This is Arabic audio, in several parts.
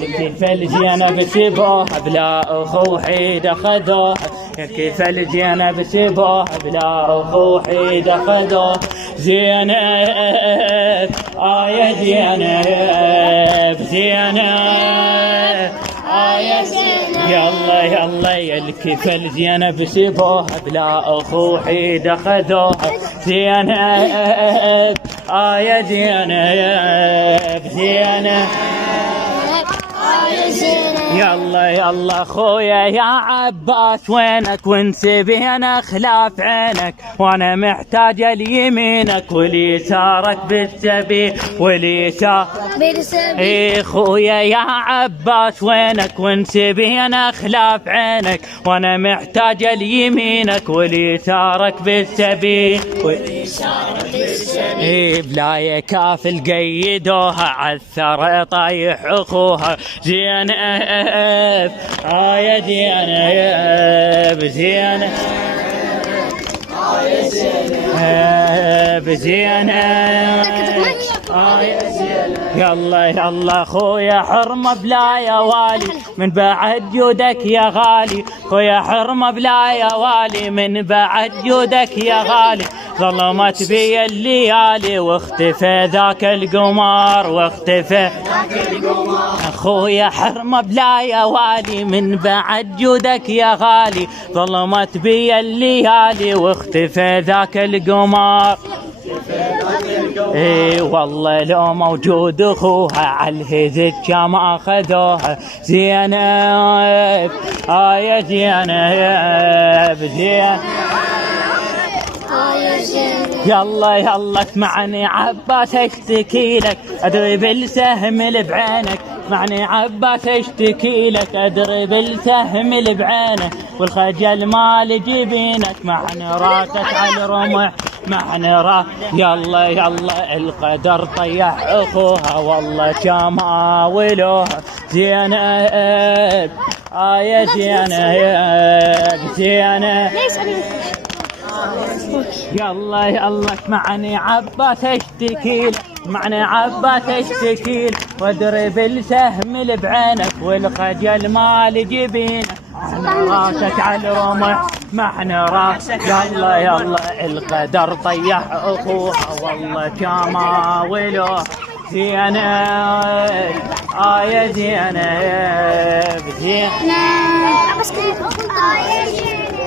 كيف الزينب سبوها بلا أخو وحيد أخذوها، كيف الزينب سبوها بلا أخو وحيد أخذوها. زينب يا زينب زينب يا زينب، يلا يلا يا كيف الزينب سبوها بلا أخو وحيد أخذوها. زينب يا زينب زينب يلا يلا خويا يا عباس وينك وانسبينا خلاف عينك، وانا محتاج ليمينك وليسارك بالسبيل وليسار بالسبيل. خويا يا عباس وينك وانسبينا خلاف عينك، وانا محتاج ليمينك وليسارك بالسبيل وليسارك بالسبيل. بلا يكافل قيدوها عالثرى طايح اخوها. زينب يا زينب زينب زينب يلا يلا خويا حرمة بلا يا والي من بعد جودك يا غالي. خويا حرمة بلا يا والي من بعد جودك يا غالي. ظلمت بي الليالي واختفى ذاك القمر واختفى ذاك القمر. خويا حرمة بلا يا والي من بعد جودك يا غالي. ظلمت بي الليالي واختفى ذاك القمر. اي والله لو موجود اخوها عالهزج كم اخذوها. زينب يا زينب زينب يلا يلا اسمعني عباس اشتكي لك ادري بالسهم اللي بعينك. اسمعني عباس اشتكي لك ادري بالسهم اللي بعينك، والخجل مال جبينك محن راسك على الرمح محن راس. يلا يلا القدر طيح اخوها والله كما ولوها. زينب يا زينب زينب يلا يلا اسمعني عباس اشتكي لك. اسمعني عباس اشتكي لك وادري بالسهم اللي بعينك، والخجل مال جبينك محن راسك على الرمح محن راسك. يلا يلا القدر طيح اخوها والله كما ولوها. زينب يا زينب زينب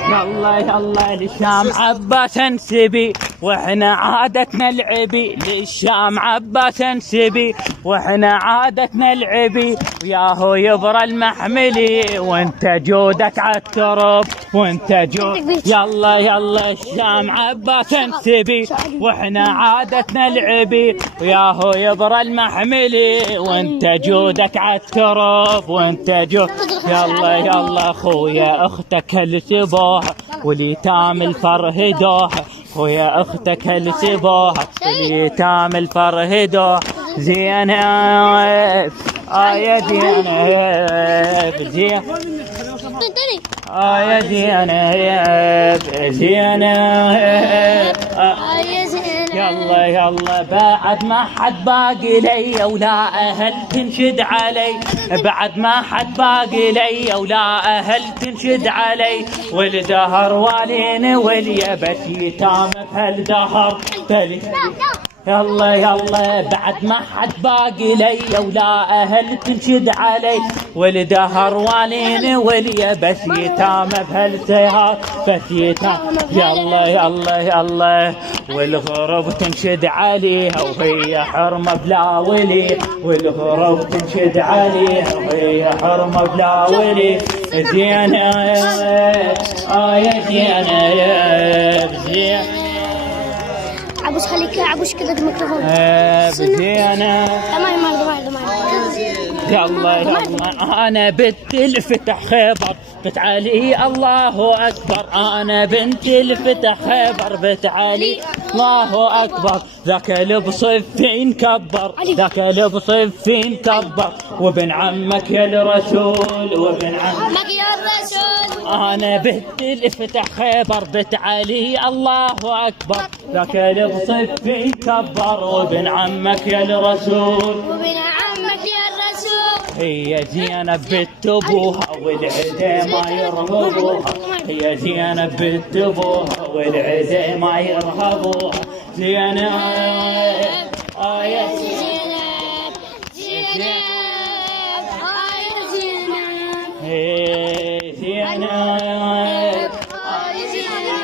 يلا يلا للشام عباس انسبي واحنا عادتنا العبي. للشام عباس انسبي واحنا عادتنا العبي، وياهو يبرى المحملي وانت جودك عالترب وانت جود. يلا يلا الشام عباس انسبي واحنا عادتنا العبي، وياهو يبرى المحملي وانت جودك عالترب وانت جود. يلا يلا خويا اختك السبوها واليتام الفرهدوها. خويا اختك السبوها واليتام الفرهدوها. زينب يا زينب زينب يا زينب زينب يلا يلا بعد ما حد باقي لي ولا اهل تنشد علي. بعد ما حد باقي لي ولا اهل تنشد علي، والدهر والين واليبت يتام بهالدهر تلي. يلا يلا بعد ما حد باقي لي ولا اهل تنشد علي، والدهر والين واليبس يتام بهالسهر بس يتام. يلا يلا يلا والغرب تنشد عليها وهي حرمة بلا ولي. والغرب تنشد عليها وهي حرمة بلا ولي. زينب يا زينب زينب عبوش خليك عبوش كذا الميكروفون. زينب يلا يلا انا بنت الفتح خيبر بنت علي الله اكبر. انا بنت الفتح خيبر بنت علي الله اكبر. ذاك البصفين كبر ذاك البصفين كبر، وابن عمك يا الرسول وابن عمك يا الرسول. انا بنت الفتح خيبر بنت علي الله اكبر. ذاك البصفين كبر وابن عمك يا الرسول وابن عمك يا الرسول. هي زينب بنت ابوها والعدا ما يرهبوها، هي زينب بنت ابوها والعدا ما يرهبوها. زينب آية زينب زينب آية زينب زينب آية زينب.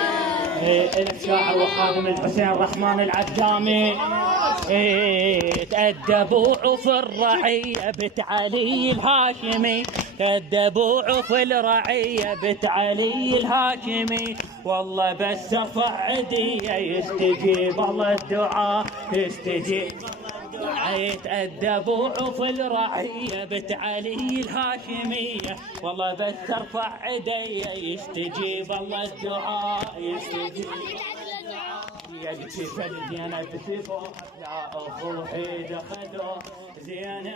الشاعر وخادم الحسين الرحمن العجامي تأدبوا عف الرعية بنت علي الهاشمي، تأدبوا عف الرعية بنت علي الهاشمي. والله بس ارفع ايديه يستجيب الله الدعاء، يستجيب تأدبوا عف الرعية بنت علي الهاشمية. والله بس ارفع ايديه يستجيب الله الدعاء، يستجيب يكتف زينب بسيفه لا اخو حيد خذوه. زينب